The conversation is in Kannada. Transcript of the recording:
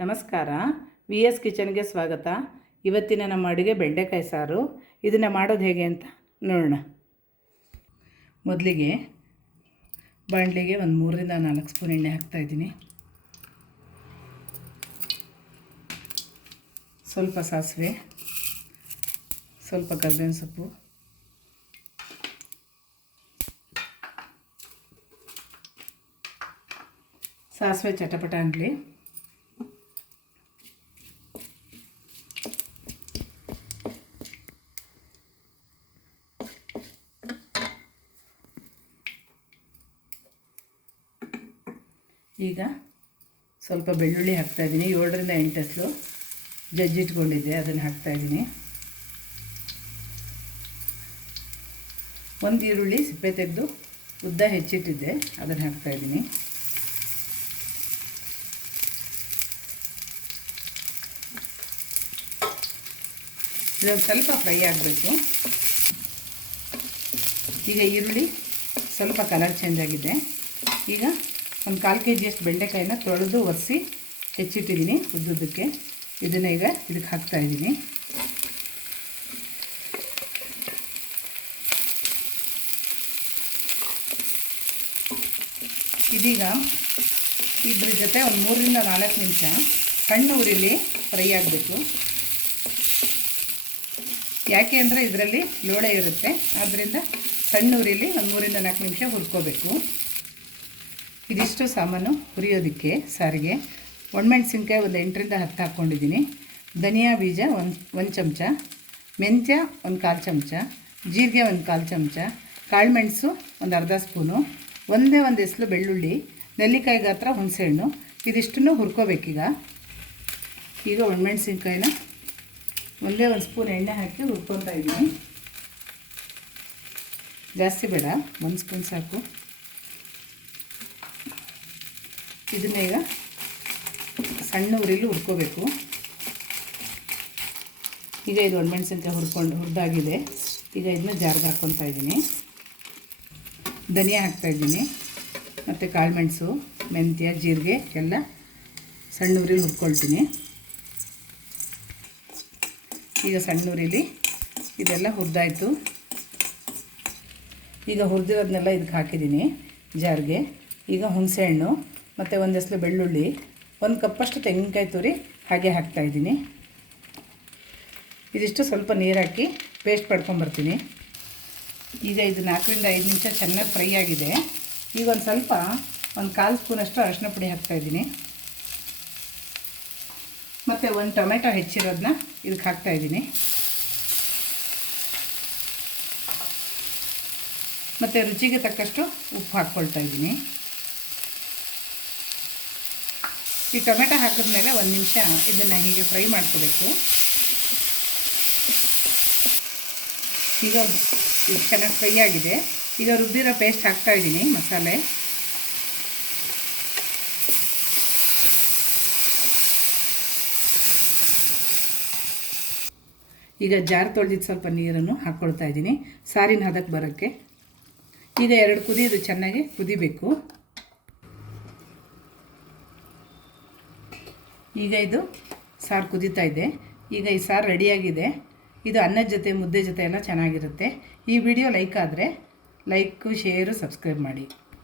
ನಮಸ್ಕಾರ. ವಿ ಎಸ್ ಕಿಚನ್ಗೆ ಸ್ವಾಗತ. ಇವತ್ತಿನ ನಮ್ಮ ಅಡುಗೆ ಬೆಂಡೆಕಾಯಿ ಸಾರು. ಇದನ್ನು ಮಾಡೋದು ಹೇಗೆ ಅಂತ ನೋಡೋಣ. ಮೊದಲಿಗೆ ಬಾಣಲಿಗೆ ಒಂದು ಮೂರರಿಂದ ನಾಲ್ಕು ಸ್ಪೂನ್ ಎಣ್ಣೆ ಹಾಕ್ತಾಯಿದ್ದೀನಿ ಸ್ವಲ್ಪ ಸಾಸಿವೆ, ಸ್ವಲ್ಪ ಕರ್ಬೇವಿನ ಸೊಪ್ಪು. ಸಾಸಿವೆ ಚಟಪಟ ಆಗಲಿ ಈಗ ಸ್ವಲ್ಪ ಬೆಳ್ಳುಳ್ಳಿ ಹಾಕ್ತಾಯಿದ್ದೀನಿ ಏಳರಿಂದ ಎಂಟು ಜಜ್ಜಿಟ್ಕೊಂಡಿದ್ದೆ ಅದನ್ನು ಹಾಕ್ತಾಯಿದ್ದೀನಿ ಒಂದು ಈರುಳ್ಳಿ ಸಿಪ್ಪೆ ತೆಗೆದು ಉದ್ದ ಹೆಚ್ಚಿಟ್ಟಿದ್ದೆ, ಅದನ್ನು ಹಾಕ್ತಾಯಿದ್ದೀನಿ ಇದೊಂದು ಸ್ವಲ್ಪ ಫ್ರೈ ಆಗಬೇಕು. ಈಗ ಈರುಳ್ಳಿ ಸ್ವಲ್ಪ ಕಲರ್ ಚೇಂಜ್ ಆಗಿದೆ. ಈಗ ಒಂದು ಕಾಲು ಕೆ ಜಿಯಷ್ಟು ಬೆಂಡೆಕಾಯಿನ ತೊಳೆದು ಒರೆಸಿ ಹೆಚ್ಚಿಟ್ಟಿದ್ದೀನಿ ಉದ್ದುದ್ದಕ್ಕೆ. ಇದನ್ನು ಈಗ ಇದಕ್ಕೆ ಹಾಕ್ತಾಯಿದ್ದೀನಿ ಇದೀಗ ಇದ್ರ ಜೊತೆ ಒಂದು ಮೂರರಿಂದ ನಾಲ್ಕು ನಿಮಿಷ ಸಣ್ಣ ಉರಿಲಿ ಫ್ರೈ ಆಗಬೇಕು. ಯಾಕೆ ಅಂದರೆ ಇದರಲ್ಲಿ ಲೋಳೆ ಇರುತ್ತೆ. ಆದ್ದರಿಂದ ಸಣ್ಣ ಉರಿಲಿ ಒಂದು ಮೂರಿಂದ ನಾಲ್ಕು ನಿಮಿಷ ಹುರ್ಕೋಬೇಕು. ಇದಿಷ್ಟು ಸಾಮಾನು ಹುರಿಯೋದಕ್ಕೆ ಸಾರಿಗೆ. ಒಣಮೆಣ್ಸಿನ್ಕಾಯಿ ಒಂದು ಎಂಟರಿಂದ ಹತ್ತು ಹಾಕ್ಕೊಂಡಿದ್ದೀನಿ. ಧನಿಯಾ ಬೀಜ ಒಂದು ಒಂದು ಚಮಚ. ಮೆಂತ್ಯ ಒಂದು ಕಾಲು ಚಮಚ. ಜೀರಿಗೆ ಒಂದು ಕಾಲು ಚಮಚ. ಕಾಳುಮೆಣಸು ಒಂದು ಅರ್ಧ ಸ್ಪೂನು. ಒಂದೇ ಒಂದು ಎಸಲು ಬೆಳ್ಳುಳ್ಳಿ. ನೆಲ್ಲಿಕಾಯಿ ಗಾತ್ರ ಹುಣಸೆಹಣ್ಣು. ಇದಿಷ್ಟನ್ನು ಹುರ್ಕೋಬೇಕೀಗ. ಈಗ ಒಣಮೆಣ್ಸಿನ್ಕಾಯಿನ ಒಂದೇ ಒಂದು ಸ್ಪೂನ್ ಎಣ್ಣೆ ಹಾಕಿ ಹುರ್ಕೊತಾ ಇದ್ದೀನಿ. ಜಾಸ್ತಿ ಬೇಡ. ಒಂದು ಸ್ಪೂನ್ ಸಾಕು. ಇದನ್ನ ಈಗ ಸಣ್ಣ ಉರಿಲಿ ಹುರ್ಕೋಬೇಕು. ಈಗ ಇದು ಒಣಮೆಣ್ಸಿನ್ಕಾಯಿ ಹುರ್ಕೊಂಡು ಹುರಿದಾಗಿದೆ. ಈಗ ಇದನ್ನ ಜಾರ್ಗೆ ಹಾಕ್ಕೊತಾ ಇದ್ದೀನಿ. ಧನಿಯಾ ಹಾಕ್ತಾಯಿದ್ದೀನಿ ಮತ್ತು ಕಾಳುಮೆಣಸು ಮೆಂತ್ಯ, ಜೀರಿಗೆ ಎಲ್ಲ ಸಣ್ಣ ಉರಿಲಿ ಹುರ್ಕೊಳ್ತೀನಿ. ಈಗ ಸಣ್ಣ ಉರಿಲಿ ಇದೆಲ್ಲ ಹುರಿದಾಯಿತು. ಈಗ ಹುರಿದಿರೋದನ್ನೆಲ್ಲ ಇದಕ್ಕೆ ಹಾಕಿದ್ದೀನಿ ಜಾರ್ಗೆ. ಈಗ ಹುಣಸೆಹಣ್ಣು ಮತ್ತು ಒಂದೆಸ್ಲು ಬೆಳ್ಳುಳ್ಳಿ. ಒಂದು ಕಪ್ಪಷ್ಟು ತೆಂಗಿನಕಾಯಿ ತುರಿ ಹಾಗೆ ಹಾಕ್ತಾಯಿದ್ದೀನಿ ಇದಿಷ್ಟು ಸ್ವಲ್ಪ ನೀರು ಹಾಕಿ ಪೇಸ್ಟ್ ಪಡ್ಕೊಂಬರ್ತೀನಿ ಈಗ ಇದು ನಾಲ್ಕರಿಂದ ಐದು ನಿಮಿಷ ಚೆನ್ನಾಗಿ ಫ್ರೈ ಆಗಿದೆ. ಈಗ ಒಂದು ಸ್ವಲ್ಪ, ಒಂದು ಕಾಲು ಸ್ಪೂನಷ್ಟು ಅರಿಶಿನ ಪುಡಿ ಹಾಕ್ತಾಯಿದ್ದೀನಿ ಮತ್ತು ಒಂದು ಟೊಮೆಟೊ ಹೆಚ್ಚಿರೋದನ್ನ ಇದಕ್ಕೆ ಹಾಕ್ತಾಯಿದ್ದೀನಿ ಮತ್ತು ರುಚಿಗೆ ತಕ್ಕಷ್ಟು ಉಪ್ಪು ಹಾಕ್ಕೊಳ್ತಾ ಇದ್ದೀನಿ. ಈ ಟೊಮೆಟೊ ಹಾಕಿದ್ಮೇಲೆ ಒಂದು ನಿಮಿಷ ಇದನ್ನು ಹೀಗೆ ಫ್ರೈ ಮಾಡ್ಕೋಬೇಕು. ಈಗ ಇದು ಚೆನ್ನಾಗಿ ಫ್ರೈ ಆಗಿದೆ. ಈಗ ರುಬ್ಬಿರೋ ಪೇಸ್ಟ್ ಹಾಕ್ತಾ ಇದ್ದೀನಿ, ಮಸಾಲೆ. ಈಗ ಜಾರ್ ತೊಳೆದಿದ್ದು ಸ್ವಲ್ಪ ನೀರನ್ನು ಹಾಕ್ಕೊಳ್ತಾ ಇದ್ದೀನಿ. ಸಾರಿನ ಹದಕ್ಕೆ ಬರೋಕ್ಕೆ. ಈಗ ಎರಡು ಕುದಿಯೋದು ಚೆನ್ನಾಗಿ ಕುದಿಬೇಕು. ಈಗ ಇದು ಸಾರು ಕುದೀತಾ ಇದೆ. ಈಗ ಈ ಸಾರು ರೆಡಿಯಾಗಿದೆ. ಇದು ಅನ್ನದ ಜೊತೆ, ಮುದ್ದೆ ಜೊತೆ ಎಲ್ಲ ಚೆನ್ನಾಗಿರುತ್ತೆ. ಈ ವಿಡಿಯೋ ಲೈಕ್ ಆದರೆ ಲೈಕು, ಶೇರು, ಸಬ್ಸ್ಕ್ರೈಬ್ ಮಾಡಿ.